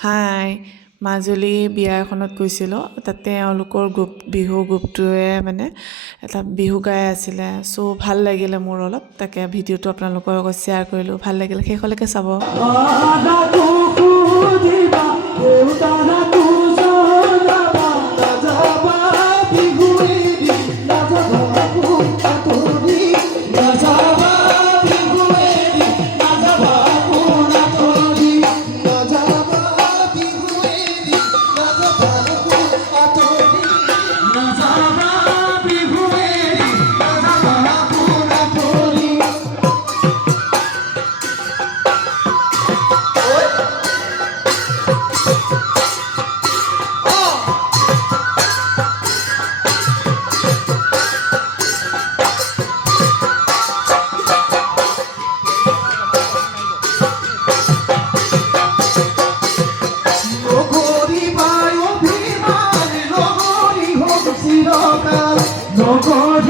হাই মাজুলী বিয়া এখনত গৈছিলোঁ তাতে এওঁলোকৰ বিহু গ্ৰুপটোৱে মানে এটা বিহু গাই আছিলে চ' ভাল লাগিলে মোৰ অলপ তাকে ভিডিঅ'টো আপোনালোকৰ লগত শ্বেয়াৰ কৰিলোঁ ভাল লাগিলে শেষলৈকে চাব নগরী